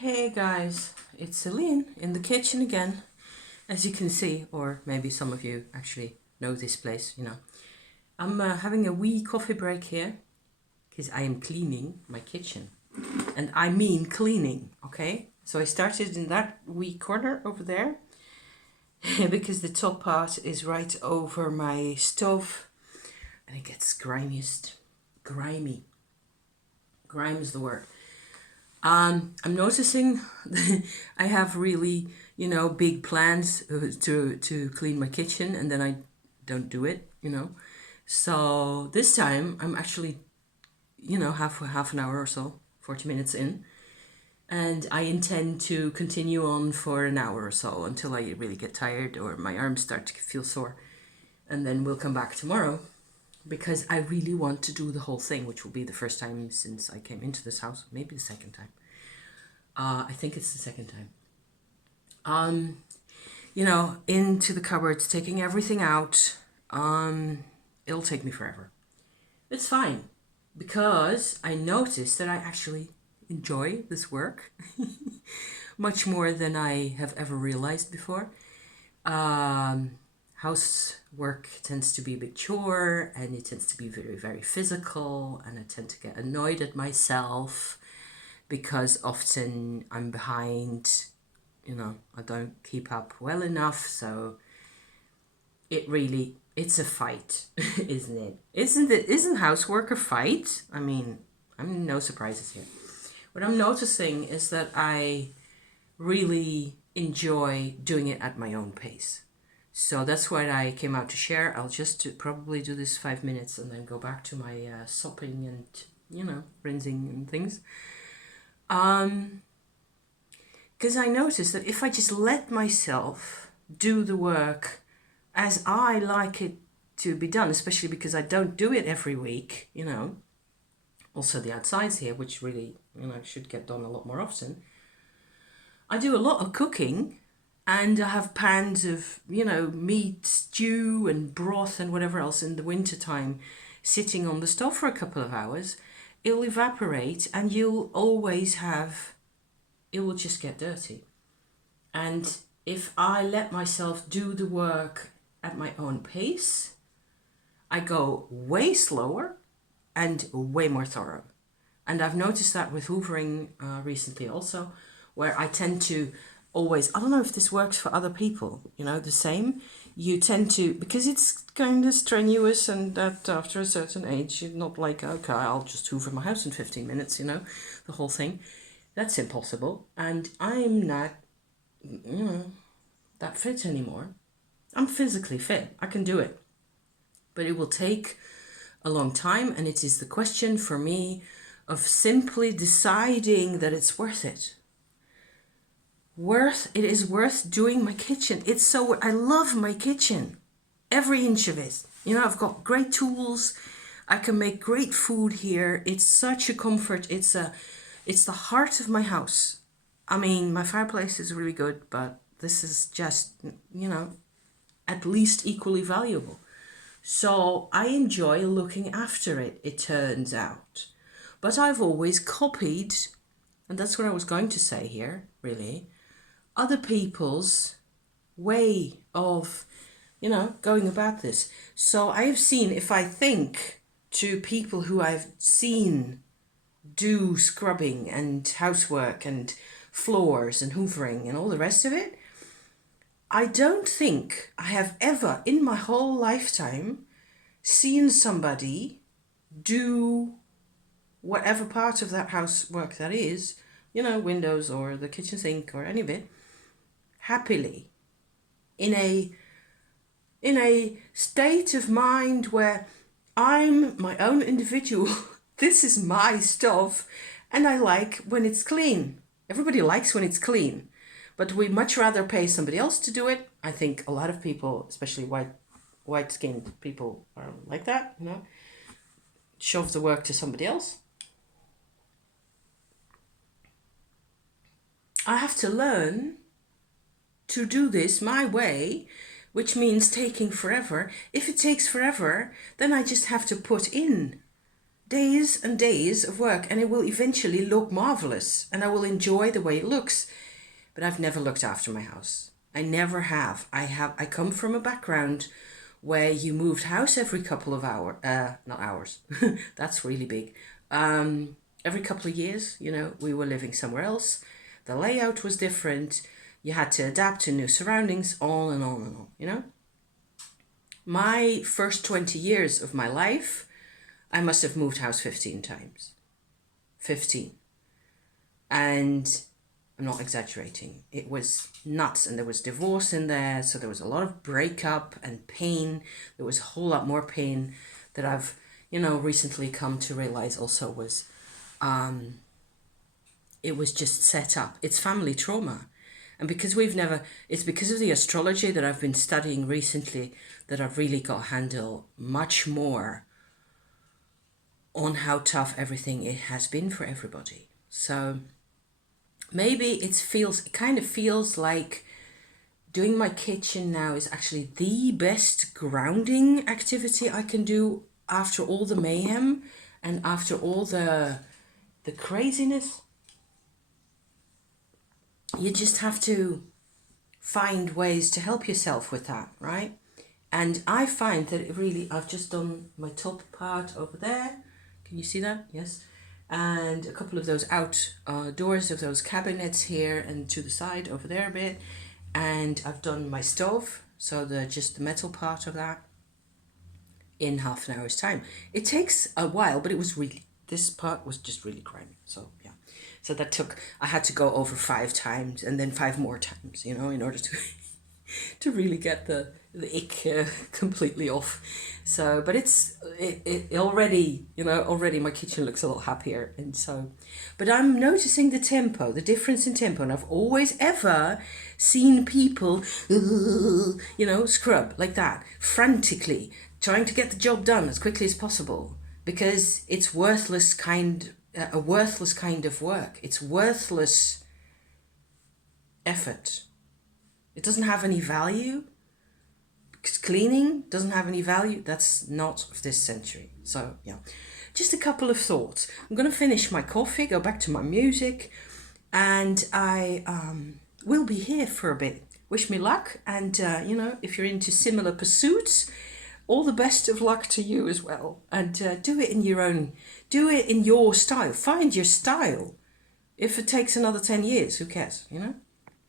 Hey guys, it's Celine in the kitchen again. As you can see, or maybe some of you actually know this place. I'm having a wee coffee break here because I am cleaning my kitchen. And I mean cleaning, okay? So I started in that wee corner over there because the top part is right over my stove and it gets grimiest. Grimy. Grime is the word. I'm noticing I have really, big plans to clean my kitchen, and then I don't do it. So this time I'm actually, half an hour or so, 40 minutes in, and I intend to continue on for an hour or so until I really get tired or my arms start to feel sore, and then we'll come back tomorrow because I really want to do the whole thing, which will be the first time since I came into this house, maybe the second time. I think it's the second time. Into the cupboards, taking everything out. It'll take me forever. It's fine because I noticed that I actually enjoy this work much more than I have ever realized before. Housework tends to be a big chore and it tends to be very, very physical, and I tend to get annoyed at myself because often I'm behind, I don't keep up well enough, so it's a fight, isn't it? Isn't housework a fight? I mean, I'm no surprises here. What I'm noticing is that I really enjoy doing it at my own pace. So that's what I came out to share. I'll just probably do this 5 minutes and then go back to my sopping and, rinsing and things. Because I noticed that if I just let myself do the work as I like it to be done, especially because I don't do it every week, also the outsides here, which really, should get done a lot more often. I do a lot of cooking and I have pans of, meat, stew and broth and whatever else in the wintertime sitting on the stove for a couple of hours. It'll evaporate and you'll always have, it will just get dirty. And if I let myself do the work at my own pace, I go way slower and way more thorough. And I've noticed that with hoovering recently also, where I tend to always, I don't know if this works for other people, the same. You tend to, because it's kind of strenuous, and that after a certain age, you're not like, okay, I'll just hoover my house in 15 minutes, the whole thing. That's impossible. And I'm not, that fit anymore. I'm physically fit. I can do it. But it will take a long time, and it is the question for me of simply deciding that it's worth it. It is worth doing my kitchen. I love my kitchen. Every inch of it. I've got great tools. I can make great food here. It's such a comfort. It's the heart of my house. I mean, my fireplace is really good, but this is just, at least equally valuable. So I enjoy looking after it, it turns out. But I've always copied, and that's what I was going to say here, really, other people's way of, going about this. So I have seen, if I think to people who I've seen do scrubbing and housework and floors and hoovering and all the rest of it, I don't think I have ever in my whole lifetime seen somebody do whatever part of that housework that is, windows or the kitchen sink or any of it, happily, in a state of mind where I'm my own individual. This is my stuff, and I like when it's clean. Everybody likes when it's clean, but we much rather pay somebody else to do it. I think a lot of people, especially white-skinned people, are like that, shove the work to somebody else. I have to learn to do this my way, which means taking forever. If it takes forever, then I just have to put in days and days of work, and it will eventually look marvelous and I will enjoy the way it looks. But I've never looked after my house. I never have. I come from a background where you moved house every couple of hours, not hours, that's really big. Every couple of years, you know, we were living somewhere else. The layout was different. You had to adapt to new surroundings, on and on and on, you know. My first 20 years of my life, I must have moved house 15 times. 15. And I'm not exaggerating. It was nuts, and there was divorce in there, so there was a lot of breakup and pain. There was a whole lot more pain that I've, you know, recently come to realize also was, it was just set up. It's family trauma. And because it's because of the astrology that I've been studying recently that I've really got a handle much more on how tough everything it has been for everybody. So maybe it kind of feels like doing my kitchen now is actually the best grounding activity I can do after all the mayhem and after all the craziness. You just have to find ways to help yourself with that, right? And I find that it really, I've just done my top part over there. Can you see that? Yes. And a couple of those doors of those cabinets here and to the side over there a bit. And I've done my stove, so just the metal part of that, in half an hour's time. It takes a while, but this part was just really grimy. So yeah. So I had to go over 5 times and then 5 more times, you know, in order to to really get the ick completely off. So, but it already, you know, already my kitchen looks a lot happier. And so, but I'm noticing the difference in tempo. And I've always ever seen people, you know, scrub like that, frantically trying to get the job done as quickly as possible, because it's a worthless kind of work. It's worthless effort. It doesn't have any value. Cleaning doesn't have any value. That's not of this century. So yeah, just a couple of thoughts. I'm going to finish my coffee, go back to my music, and I will be here for a bit. Wish me luck, and you know, if you're into similar pursuits, all the best of luck to you as well. And do it in your style. Find your style. If it takes another 10 years, who cares, you know?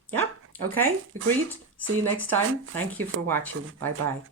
Yeah? Okay, agreed? See you next time. Thank you for watching. Bye-bye.